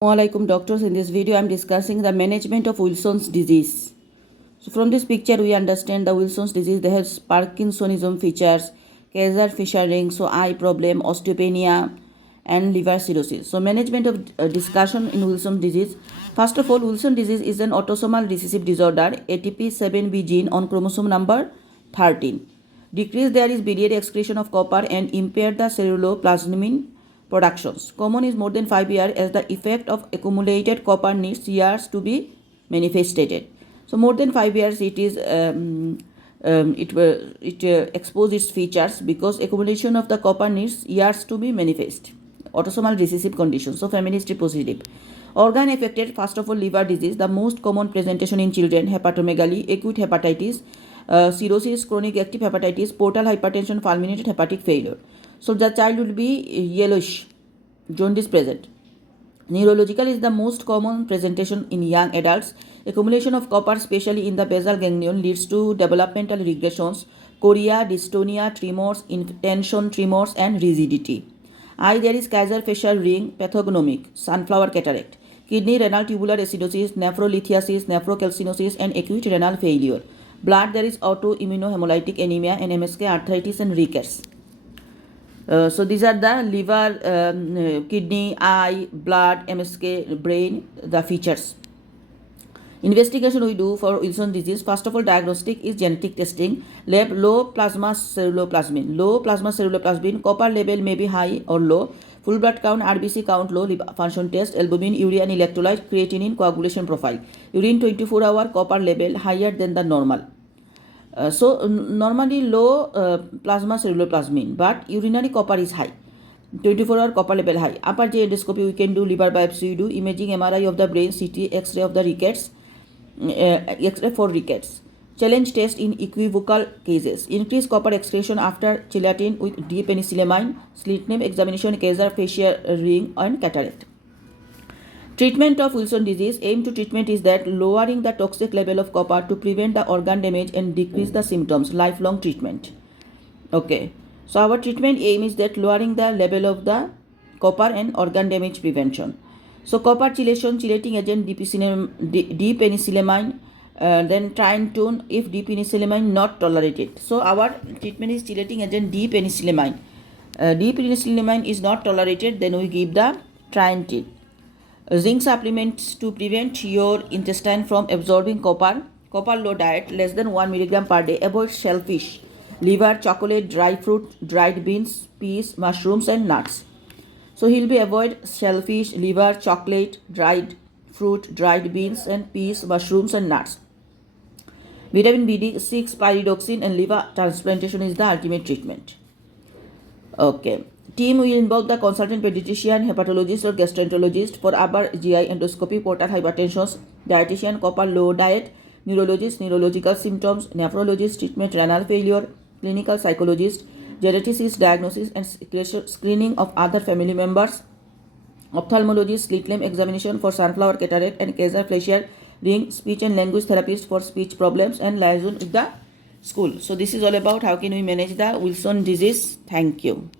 Assalamualaikum doctors. In this video I am discussing the management of Wilson's disease. So from this picture we understand the Wilson's disease. They have Parkinsonism features, Kaiser-Fisher ring, so eye problem, osteopenia and liver cirrhosis. So management of discussion in Wilson's disease. First of all, Wilson disease is an autosomal recessive disorder, ATP7B gene on chromosome number 13. Decrease there is biliary excretion of copper and impair the ceruloplasmin productions. Common is more than 5 years as the effect of accumulated copper needs years to be manifested. So more than 5 years it is expose its features because accumulation of the copper needs years to be manifest. Autosomal recessive condition. So family history positive. Organ affected, first of all, liver disease, the most common presentation in children, hepatomegaly, acute hepatitis, cirrhosis, chronic active hepatitis, portal hypertension, fulminated hepatic failure. So the child will be yellowish, jaundice present. Neurological is the most common presentation in young adults. Accumulation of copper, especially in the basal ganglion, leads to developmental regressions, chorea, dystonia, tremors, intention tremors, and rigidity. Eye, there is Kaiser-Fisher ring, pathognomic, sunflower cataract. Kidney, renal tubular acidosis, nephrolithiasis, nephrocalcinosis, and acute renal failure. Blood, there is autoimmunohemolytic anemia and MSK arthritis and rickets. So these are the liver, kidney, eye, blood, MSK, brain, the features. Investigation we do for Wilson disease. First of all, diagnostic is genetic testing. Lab, low plasma ceruloplasmin. Low plasma ceruloplasmin, copper level may be high or low. Full blood count, RBC count low, function test, albumin, urea and electrolyte, creatinine, coagulation profile. Urine 24-hour copper level higher than the normal. So normally low plasma ceruloplasmin, but urinary copper is high. 24-hour copper level high. Upper GI endoscopy we can do, liver biopsy we do, imaging MRI of the brain, CT, X-ray of the rickets, X-ray for rickets. Challenge test in equivocal cases. Increase copper excretion after chelatin with D-penicillamine, slit name examination, Kaiser-Fisher ring and cataract. Treatment of Wilson disease. Aim to treatment is that lowering the toxic level of copper to prevent the organ damage and decrease the symptoms. Lifelong treatment. Okay. So our treatment aim is that lowering the level of the copper and organ damage prevention. So copper chelation, chelating agent D-penicillamine, then trientone if D-penicillamine not tolerated. So our treatment is chelating agent D-penicillamine. D-penicillamine is not tolerated, then we give the trientine. Zinc supplements to prevent your intestine from absorbing copper. Copper low diet, less than 1 milligram per day. Avoid shellfish, liver, chocolate, dry fruit, dried beans, peas, mushrooms and nuts. So he'll be avoid shellfish, liver, chocolate, dried fruit, dried beans and peas, mushrooms and nuts. Vitamin B6, pyridoxine and liver transplantation is the ultimate treatment. Okay. Team will involve the consultant pediatrician, hepatologist or gastroenterologist for upper GI endoscopy, portal hypertension, dietitian, copper low diet, neurologist, neurological symptoms, nephrologist, treatment, renal failure, clinical psychologist, geneticist, diagnosis and screening of other family members, ophthalmologist, slit lamp examination for sunflower cataract and Kaiser-Fisher ring, speech and language therapist for speech problems and liaison with the school. So this is all about how can we manage the Wilson disease. Thank you.